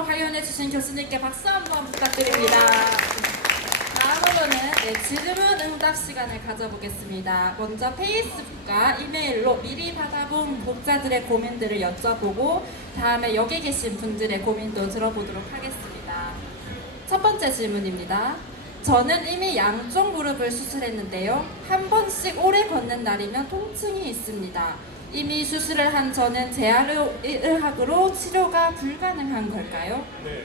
영상으로 활용해주신 교수님께 박수 한번 부탁드립니다. 다음으로는 질문 응답 시간을 가져보겠습니다. 먼저 페이스북과 이메일로 미리 받아본 독자들의 고민들을 여쭤보고 다음에 여기 계신 분들의 고민도 들어보도록 하겠습니다. 첫 번째 질문입니다. 저는 이미 양쪽 무릎을 수술했는데요. 한 번씩 오래 걷는 날이면 통증이 있습니다. 이미 수술을 한 저는 재활의학으로 치료가 불가능한 걸까요? 네.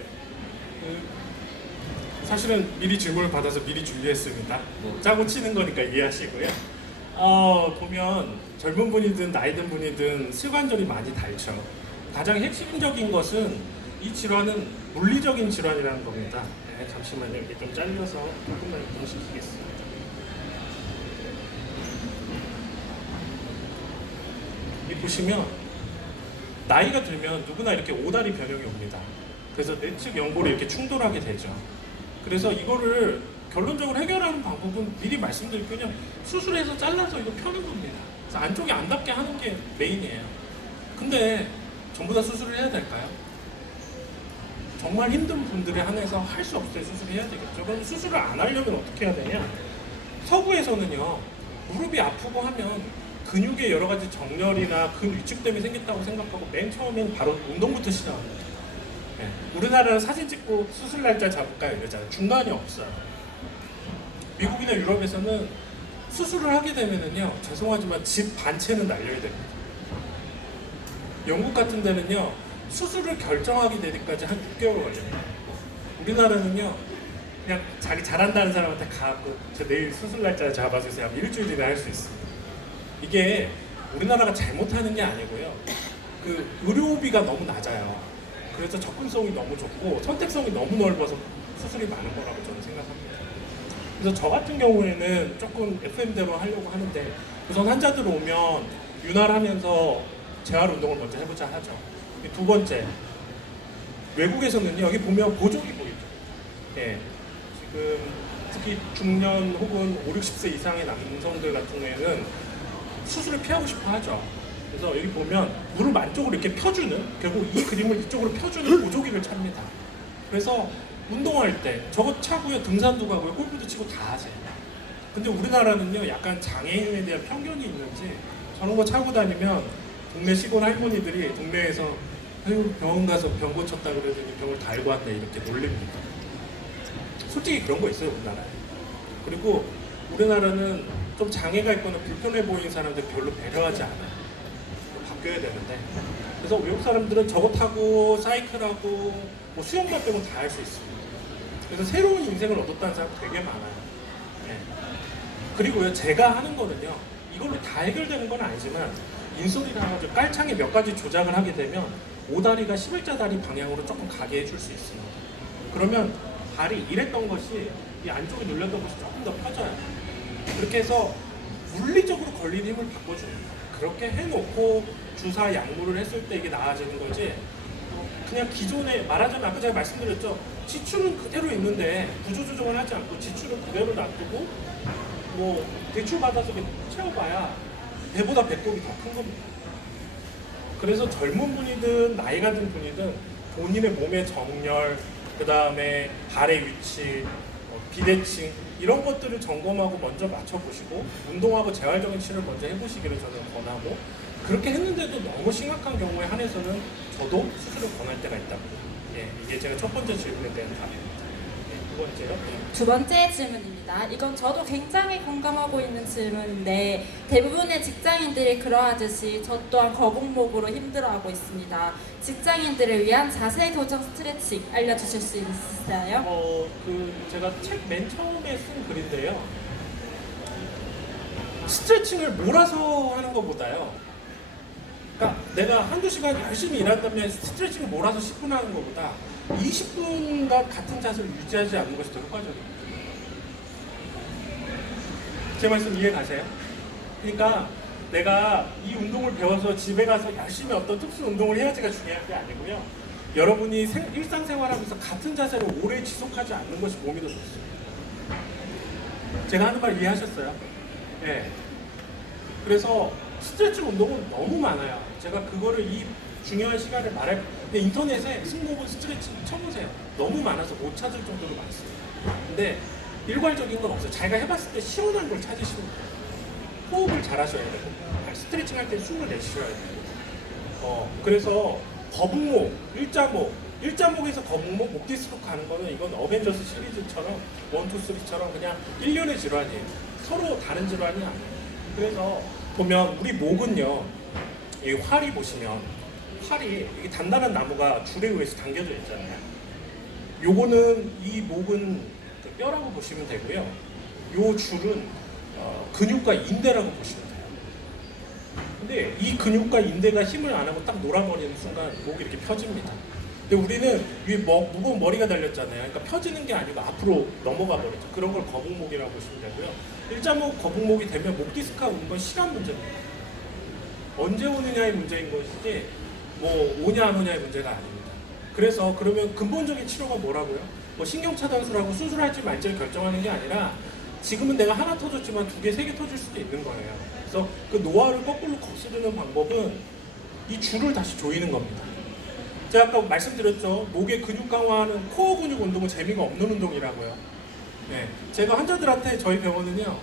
사실은 미리 질문을 받아서 미리 준비했습니다. 짜고 치는 거니까 이해하시고요. 보면 젊은 분이든 나이든 분이든 슬관절이 많이 닳죠. 가장 핵심적인 것은 이 질환은 물리적인 질환이라는 겁니다. 네, 잠시만요. 이렇게 좀 잘려서 조금만 이동시키겠습니다. 여기 보시면 나이가 들면 누구나 이렇게 오다리 변형이 옵니다. 그래서 내측 연골이 이렇게 충돌하게 되죠. 그래서 이거를 결론적으로 해결하는 방법은 미리 말씀드릴 그냥 수술해서 잘라서 이거 펴는 겁니다. 그래서 안쪽이 안 닿게 하는 게 메인이에요. 근데 전부 다 수술을 해야 될까요? 정말 힘든 분들에 한해서 할 수 없을 때 수술해야 되겠죠. 그럼 수술을 안 하려면 어떻게 해야 되냐? 서구에서는요, 무릎이 아프고 하면 근육에 여러 가지 정렬이나 근 위축 때문에 생겼다고 생각하고 맨 처음엔 바로 운동부터 시작합니다. 네. 우리나라는 사진 찍고 수술 날짜 잡을까요? 이러잖아요. 중간이 없어요. 미국이나 유럽에서는 수술을 하게 되면은요, 죄송하지만 집 반 채는 날려야 됩니다. 영국 같은 데는요, 수술을 결정하게 되기까지 한 6개월 걸립니다. 우리나라는요, 그냥 자기 잘한다는 사람한테 가고 저 내일 수술 날짜 잡아주세요 하면 일주일 뒤에 할 수 있습니다. 이게 우리나라가 잘못하는 게 아니고요, 그 의료비가 너무 낮아요. 그래서 접근성이 너무 좋고 선택성이 너무 넓어서 수술이 많은 거라고 저는 생각합니다. 그래서 저 같은 경우에는 조금 FM대로 하려고 하는데 우선 환자들 오면 윤활하면서 재활 운동을 먼저 해보자 하죠. 두 번째, 외국에서는요, 여기 보면 보조기 보이죠. 예, 지금 특히 중년 혹은 5, 60세 이상의 남성들 같은 경우에는 수술을 피하고 싶어 하죠. 그래서 여기 보면 무릎 안쪽으로 이렇게 펴주는, 결국 이 그림을 이쪽으로 펴주는 보조기를 찹니다. 그래서 운동할 때 저거 차고요, 등산도 가고요, 골프도 치고 다 하세요. 근데 우리나라는요, 약간 장애인에 대한 편견이 있는지 저런 거 차고 다니면 동네 시골 할머니들이 동네에서 아유, 병원 가서 병 고쳤다 그러더니 병을 다 알고 왔네 이렇게 놀립니다. 솔직히 그런 거 있어요, 우리나라에. 그리고 우리나라는 좀 장애가 있거나 불편해 보이는 사람들 별로 배려하지 않아요. 바뀌어야 되는데. 그래서 외국 사람들은 저거 타고 사이클하고 뭐 수영장 빼고 다 할 수 있습니다. 그래서 새로운 인생을 얻었다는 사람 되게 많아요. 네. 그리고요, 제가 하는 거는요, 이걸로 다 해결되는 건 아니지만 인솔이라는 아주 깔창에 몇 가지 조작을 하게 되면 오다리가 11자다리 방향으로 조금 가게 해줄 수 있습니다. 그러면 발이 이랬던 것이 이 안쪽에 눌렸던 것이 조금 더 펴져요. 그렇게 해서 물리적으로 걸린 힘을 바꿔줍니다. 그렇게 해놓고 주사 약물을 했을 때 이게 나아지는 거지, 그냥 기존에 말하자면 아까 제가 말씀드렸죠, 지출은 그대로 있는데 구조조정을 하지 않고 지출은 그대로 놔두고 뭐 대출 받아서 채워봐야 배보다 배꼽이 더 큰 겁니다. 그래서 젊은 분이든 나이가 든 분이든 본인의 몸의 정렬, 그 다음에 발의 위치, 비대칭 이런 것들을 점검하고 먼저 맞춰보시고 운동하고 재활적인 치료를 먼저 해보시기를 저는 권하고, 그렇게 했는데도 너무 심각한 경우에 한해서는 저도 수술을 권할 때가 있다고. 예, 이게 제가 첫 번째 질문에 대한 답입니다. 두 번째요. 두 번째 질문입니다. 이건 저도 굉장히 공감하고 있는 질문인데 대부분의 직장인들이 그러하듯이 저 또한 거북목으로 힘들어하고 있습니다. 직장인들을 위한 자세 교정 스트레칭 알려주실 수 있으세요? 제가 책 맨 처음에 쓴 글인데요. 스트레칭을 몰아서 하는 것보다요, 그러니까 내가 한두 시간 열심히 일한다면 스트레칭을 몰아서 10분 하는 것보다 20분간 같은 자세를 유지하지 않는 것이 더 효과적입니다. 제 말씀 이해 가세요? 그러니까 내가 이 운동을 배워서 집에 가서 열심히 어떤 특수 운동을 해야지가 중요한 게 아니고요, 여러분이 일상생활하면서 같은 자세를 오래 지속하지 않는 것이 몸이 더 좋습니다. 제가 하는 말 이해하셨어요? 네. 그래서 스트레칭 운동은 너무 많아요. 제가 그거를 이 중요한 시간을 말할. 근데 인터넷에 승모근 스트레칭 쳐보세요. 너무 많아서 못 찾을 정도로 많습니다. 근데 일괄적인 건 없어요. 자기가 해봤을 때 시원한 걸 찾으시면 돼요. 호흡을 잘 하셔야 되고 스트레칭 할 때 숨을 내쉬셔야 돼요. 그래서 거북목, 일자목에서 거북목, 목 디스크 가는 거는 이건 어벤져스 시리즈처럼 1, 2, 3처럼 그냥 일련의 질환이에요. 서로 다른 질환이 아니에요. 그래서 보면 우리 목은요, 이 활이 보시면 활이 이게 단단한 나무가 줄에 의해서 당겨져 있잖아요. 요거는 이 목은 그 뼈라고 보시면 되고요. 요 줄은 근육과 인대라고 보시면 돼요. 근데 이 근육과 인대가 힘을 안 하고 딱 놀아버리는 순간 목이 이렇게 펴집니다. 근데 우리는 위에 무거운 머리가 달렸잖아요. 그러니까 펴지는 게 아니고 앞으로 넘어가 버리죠. 그런 걸 거북목이라고 보시면 되고요. 일자목, 거북목이 되면 목 디스크가 오는 건 시간 문제입니다. 언제 오느냐의 문제인 것이지 뭐 오냐 안 오냐의 문제가 아닙니다. 그래서 그러면 근본적인 치료가 뭐라고요? 뭐 신경차단술하고 수술할지 말지를 결정하는 게 아니라 지금은 내가 하나 터졌지만 2개, 3개 터질 수도 있는 거예요. 그래서 그 노화를 거꾸로 거스르는 방법은 이 줄을 다시 조이는 겁니다. 제가 아까 말씀드렸죠. 목의 근육 강화하는 코어 근육 운동은 재미가 없는 운동이라고요. 네, 제가 환자들한테 저희 병원은요.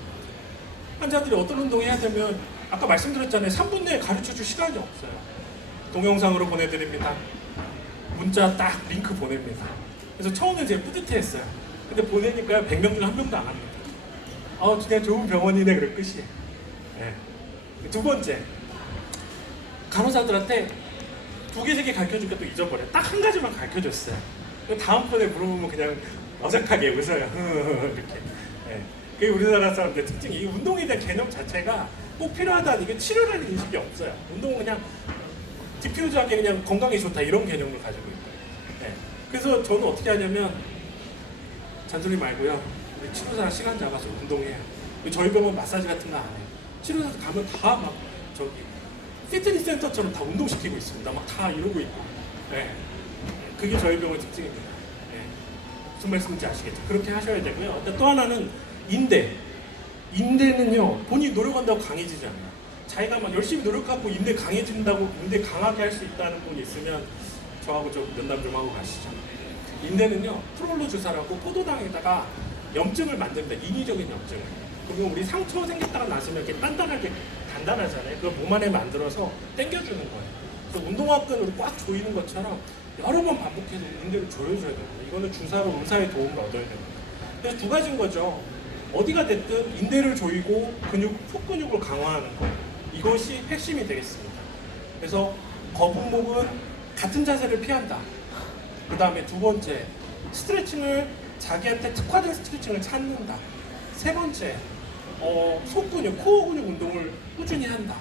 환자들이 어떤 운동 해야 되면 아까 말씀드렸잖아요. 3분 내에 가르쳐줄 시간이 없어요. 동영상으로 보내드립니다. 문자 딱 링크 보냅니다. 그래서 처음에 제가 뿌듯해했어요. 근데 보내니까 100명 중에 1명도 안 합니다. 그냥 좋은 병원이네 그럴 끝이에요. 네. 두 번째, 간호사들한테 2개, 3개 가르쳐줄게 또 잊어버려요. 딱 한 가지만 가르쳐줬어요. 다음번에 물어보면 그냥 어색하게 웃어요. 이렇게. 네. 그게 우리나라 사람들 특징이 이 운동에 대한 개념 자체가 꼭 필요하다는 이게 치료라는 인식이 없어요. 운동은 그냥 디퓨즈하게 그냥 건강에 좋다 이런 개념을 가지고 있어요. 네. 그래서 저는 어떻게 하냐면 잔소리 말고요. 우리 치료사랑 시간 잡아서 운동해요. 저희 병원 마사지 같은 거 안 해요. 치료사 가면 다 막 저기 피트니스 센터처럼 다 운동시키고 있습니다. 막 다 이러고 있고. 네. 그게 저희 병원 특징입니다. 네. 무슨 말씀인지 아시겠죠? 그렇게 하셔야 되고요. 또 하나는 인대. 인대는요, 본인이 노력한다고 강해지지 않아요. 자기가 막 열심히 노력하고 인대 강해진다고, 인대 강하게 할 수 있다는 분이 있으면 저하고 좀 면담 좀 하고 가시죠. 인대는요, 프롤로 주사라고 포도당에다가 염증을 만듭니다. 인위적인 염증을. 그러면 우리 상처 생겼다가 나서면 이렇게 단단하잖아요. 그걸 몸 안에 만들어서 당겨주는 거예요. 그래서 운동화끈으로 꽉 조이는 것처럼 여러 번 반복해서 인대를 조여줘야 됩니다. 이거는 주사로 의사의 도움을 얻어야 됩니다. 그래서 2가지인 거죠. 어디가 됐든 인대를 조이고 속근육을 강화하는 것. 이것이 핵심이 되겠습니다. 그래서 거북목은 같은 자세를 피한다. 그 다음에 2번째, 스트레칭을 자기한테 특화된 스트레칭을 찾는다. 3번째, 속근육, 코어 근육 운동을 꾸준히 한다.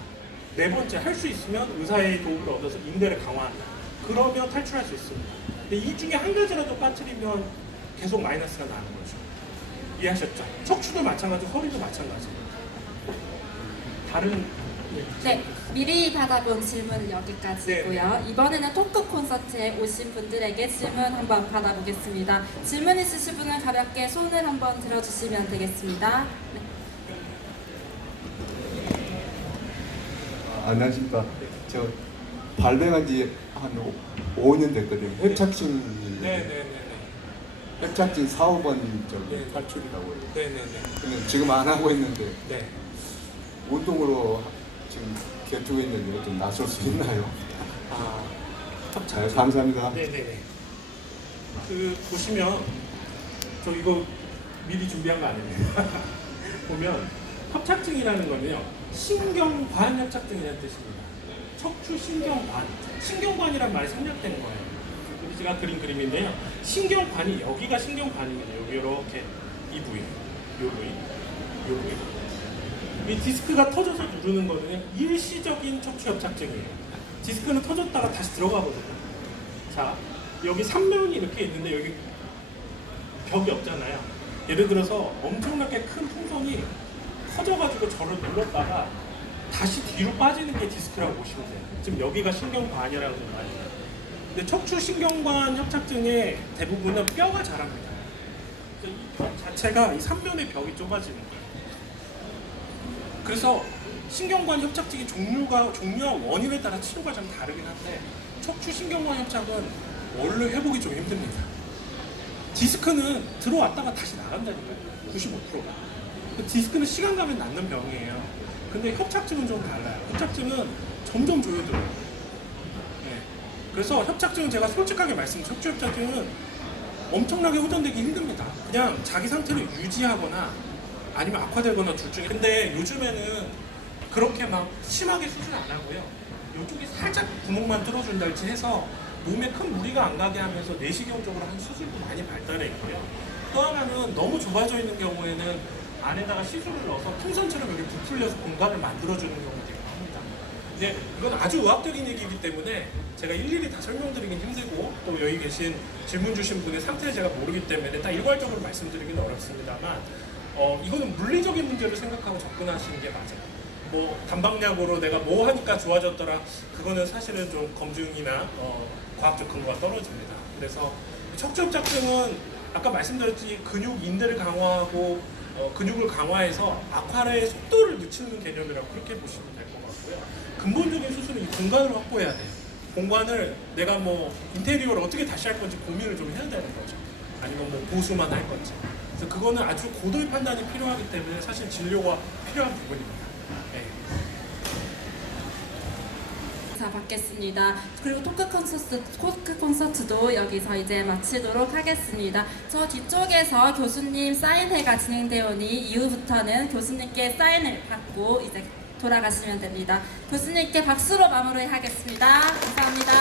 4번째, 할 수 있으면 의사의 도움을 얻어서 인대를 강화한다. 그러면 탈출할 수 있습니다. 근데 이 중에 한 가지라도 빠뜨리면 계속 마이너스가 나는 거죠. 이해하셨죠? 척추도 마찬가지고 허리도 마찬가지입니다. 다른 네, 미리 받아본 질문은 여기까지고요. 네. 이번에는 토크 콘서트에 오신 분들에게 질문 한번 받아보겠습니다. 질문 있으신 분은 가볍게 손을 한번 들어주시면 되겠습니다. 네. 안녕하십니까. 저 발병한 지 한 5년 됐거든요. 협착증 협착증 4, 5번 저기 네. 탈출이라고요. 네네네. 근데 지금 안 하고 있는데 네. 운동으로 지금 견주고 있는데 좀 나설 수 있나요? 협착증. 네, 감사합니다. 네네네. 그 보시면 저 이거 미리 준비한 거 아닙니다. 보면 협착증이라는 거는요, 신경관 협착증이라는 뜻입니다. 척추 신경관. 신경관이란 말이 생략된 거예요. 여기 제가 그린 그림인데요. 신경관이 여기가 신경관입니다. 여기 이렇게 이 부위, 요 부위, 요 부위. 이 디스크가 터져서 누르는 거는요, 일시적인 척추 협착증이에요. 디스크는 터졌다가 다시 들어가거든요. 자, 여기 3면이 이렇게 있는데 여기 벽이 없잖아요. 예를 들어서 엄청나게 큰 풍선이 커져가지고 저를 눌렀다가 다시 뒤로 빠지는 게 디스크라고 보시면 돼요. 지금 여기가 신경관이라는 말이에요. 근데 척추 신경관 협착증의 대부분은 뼈가 자랍니다. 그래서 이 벽 자체가 이 3면의 벽이 좁아지는 거예요. 그래서 신경관 협착증의 종류와 원인에 따라 치료가 좀 다르긴 한데 척추신경관 협착은 원래 회복이 좀 힘듭니다. 디스크는 들어왔다가 다시 나간다니까요. 95%가. 디스크는 시간 가면 낫는 병이에요. 근데 협착증은 좀 달라요. 협착증은 점점 조여들어요. 네. 그래서 협착증은 제가 솔직하게 말씀드리면 척추 협착증은 엄청나게 호전되기 힘듭니다. 그냥 자기 상태를 유지하거나 아니면 악화되거나 둘 중에. 근데 요즘에는 그렇게 막 심하게 수술 안 하고요. 이쪽이 살짝 구멍만 뚫어준달지 해서 몸에 큰 무리가 안 가게 하면서 내시경적으로 한 수술도 많이 발달해 있고요. 또 하나는 너무 좁아져 있는 경우에는 안에다가 시술을 넣어서 풍선처럼 여기 부풀려서 공간을 만들어주는 경우가 되게 합니다. 근데 이건 아주 의학적인 얘기이기 때문에 제가 일일이 다 설명드리긴 힘들고 또 여기 계신 질문 주신 분의 상태를 제가 모르기 때문에 딱 일괄적으로 말씀드리기는 어렵습니다만 이거는 물리적인 문제를 생각하고 접근하시는 게 맞아요. 뭐 단방약으로 내가 뭐 하니까 좋아졌더라 그거는 사실은 좀 검증이나 과학적 근거가 떨어집니다. 그래서 척추협착증은 아까 말씀드렸듯이 근육 인대를 강화하고 근육을 강화해서 악화의 속도를 늦추는 개념이라고 그렇게 보시면 될 것 같고요. 근본적인 수술은 이 공간을 확보해야 돼요. 공간을 내가 뭐 인테리어를 어떻게 다시 할 건지 고민을 좀 해야 되는 거죠. 아니면 뭐 보수만 할 건지. 그래서 그거는 아주 고도의 판단이 필요하기 때문에 사실 진료가 필요한 부분입니다. 네. 자, 받겠습니다. 그리고 토크 콘서트도 여기서 이제 마치도록 하겠습니다. 저 뒤쪽에서 교수님 사인회가 진행되어 오니 이후부터는 교수님께 사인을 받고 이제 돌아가시면 됩니다. 교수님께 박수로 마무리하겠습니다. 감사합니다.